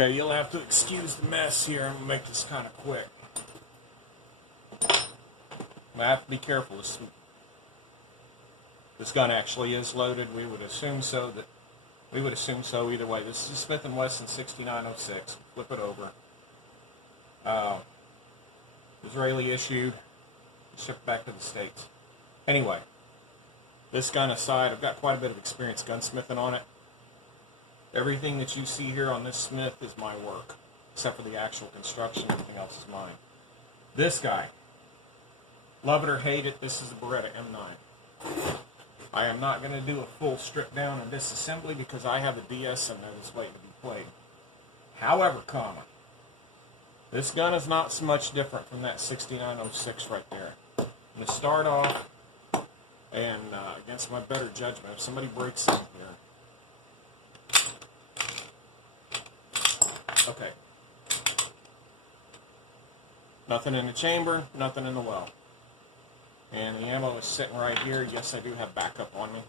Okay, you'll have to excuse the mess here. I'm going to make this kind of quick. I have to be careful. This gun actually is loaded. We would assume so either way. This is a Smith & Wesson 6906. Flip it over. Israeli issued. Shipped back to the States. Anyway, this gun aside, I've got quite a bit of experience gunsmithing on it. Everything that you see here on this Smith is my work, except for the actual construction. Everything else is mine. This guy, love it or hate it, this is a Beretta M9. I am not going to do a full strip down and disassembly because I have a DS and that is waiting to be played. However, this gun is not so much different from that 6906 right there. I'm going to start off, and against my better judgment, if somebody breaks in here. Okay. Nothing in the chamber, nothing in the well. And the ammo is sitting right here. Yes, I do have backup on me.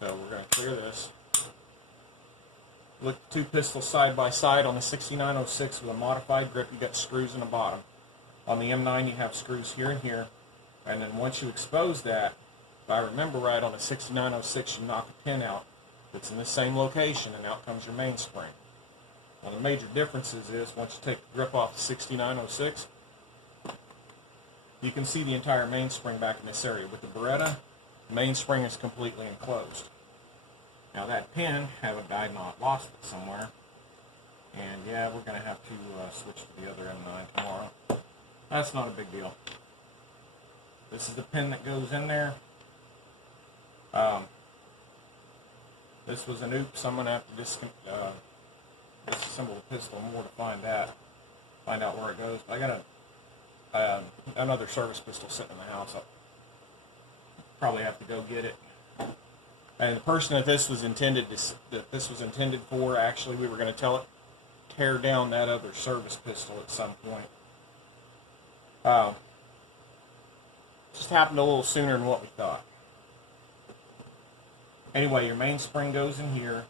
So we're going to clear this. Look, two pistols side by side. On the 6906 with a modified grip, you got screws in the bottom. On the M9, you have screws here and here. And then once you expose that, if I remember right, on the 6906, you knock a pin out that's in the same location, and out comes your mainspring. One of the major differences is once you take the grip off the 6906, you can see the entire mainspring back in this area. With the Beretta, the mainspring is completely enclosed. Now that pin, haven't died, not lost it somewhere. And yeah, we're going to have to switch to the other M9 tomorrow. That's not a big deal. This is the pin that goes in there. This was an oops. I'm going to have to disassemble the pistol more to find out where it goes. But I got another service pistol sitting in the house. I'll probably have to go get it. And the person that this was intended for, actually, we were going to tear down that other service pistol at some point. Just happened a little sooner than what we thought. Anyway, your mainspring goes in here,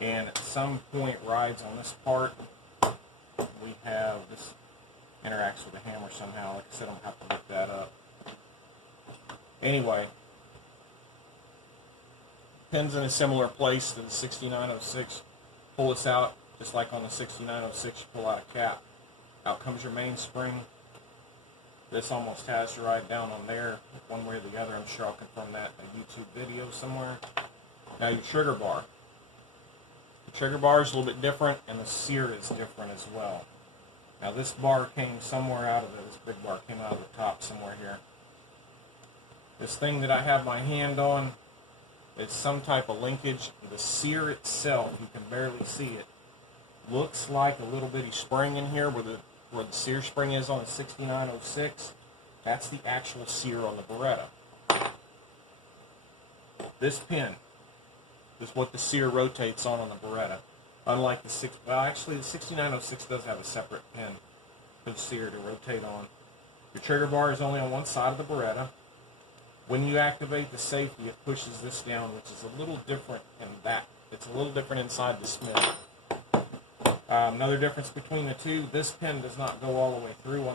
and at some point rides on this part. We have this interacts with the hammer somehow. Like I said, I'm going to have to look that up. Anyway, pin's in a similar place to the 6906. Pull this out, just like on the 6906, you pull out a cap. Out comes your mainspring. This almost has to ride down on there, one way or the other. I'm sure I'll confirm that in a YouTube video somewhere. Now your trigger bar. The trigger bar is a little bit different, and the sear is different as well. Now this bar came somewhere out of it. This big bar came out of the top somewhere here. This thing that I have my hand on is some type of linkage. The sear itself, you can barely see it. Looks like a little bitty spring in here where the sear spring is on the 6906. That's the actual sear on the Beretta. This pin is what the sear rotates on the Beretta. Unlike the the 6906 does have a separate pin for the sear to rotate on. Your trigger bar is only on one side of the Beretta. When you activate the safety, it pushes this down, which is a little different in that. It's a little different inside the Smith. Another difference between the two, this pin does not go all the way through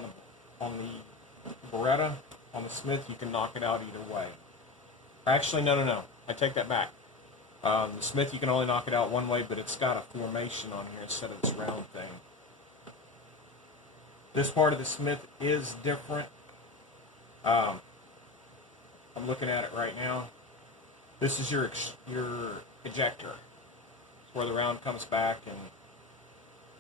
on the Beretta. On the Smith, you can knock it out either way. Actually, no. I take that back. The Smith, you can only knock it out one way, but it's got a formation on here instead of this round thing. This part of the Smith is different. I'm looking at it right now. This is your ejector. It's where the round comes back, and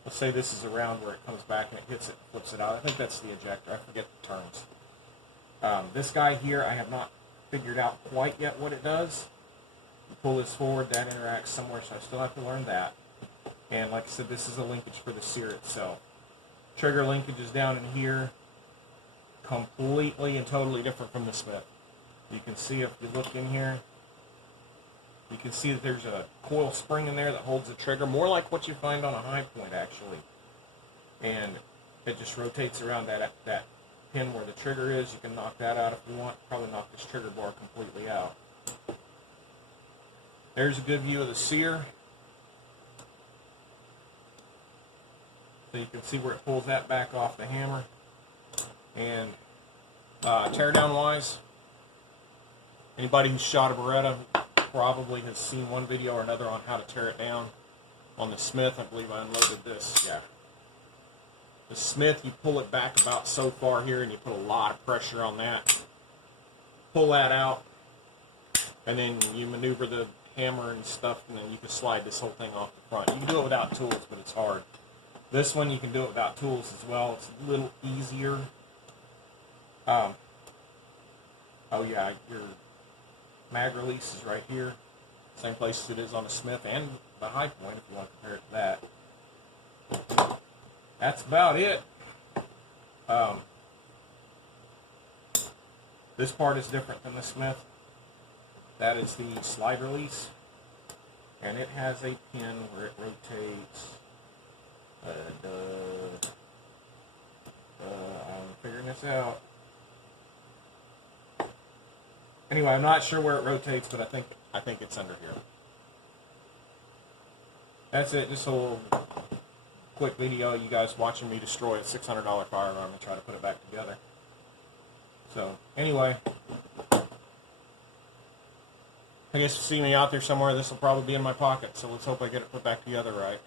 let's say this is a round where it comes back and it hits it and flips it out. I think that's the ejector. I forget the terms. This guy here, I have not figured out quite yet what it does. You pull this forward, that interacts somewhere, so I still have to learn that. And like I said, this is a linkage for the sear itself. Trigger linkage is down in here. Completely and totally different from the Smith. You can see if you look in here, you can see that there's a coil spring in there that holds the trigger, more like what you find on a high point actually. And it just rotates around that pin where the trigger is. You can knock that out if you want. Probably knock this trigger bar completely out. There's a good view of the sear. So you can see where it pulls that back off the hammer. And teardown wise, anybody who's shot a Beretta probably has seen one video or another on how to tear it down. On the Smith, I believe I unloaded this. Yeah. The Smith, you pull it back about so far here, and you put a lot of pressure on that. Pull that out, and then you maneuver the hammer and stuff, and then you can slide this whole thing off the front. You can do it without tools, but it's hard. This one, you can do it without tools as well. It's a little easier. Oh yeah, your mag release is right here. Same place it is on the Smith and the High Point, if you want to compare it to that. That's about it. This part is different than the Smith. That is the slide release, and it has a pin where it rotates. I'm figuring this out. Anyway, I'm not sure where it rotates, but I think it's under here. That's it. Just a little quick video. You guys watching me destroy a $600 firearm and try to put it back together. So anyway, I guess you see me out there somewhere. This will probably be in my pocket. So let's hope I get it put back together right.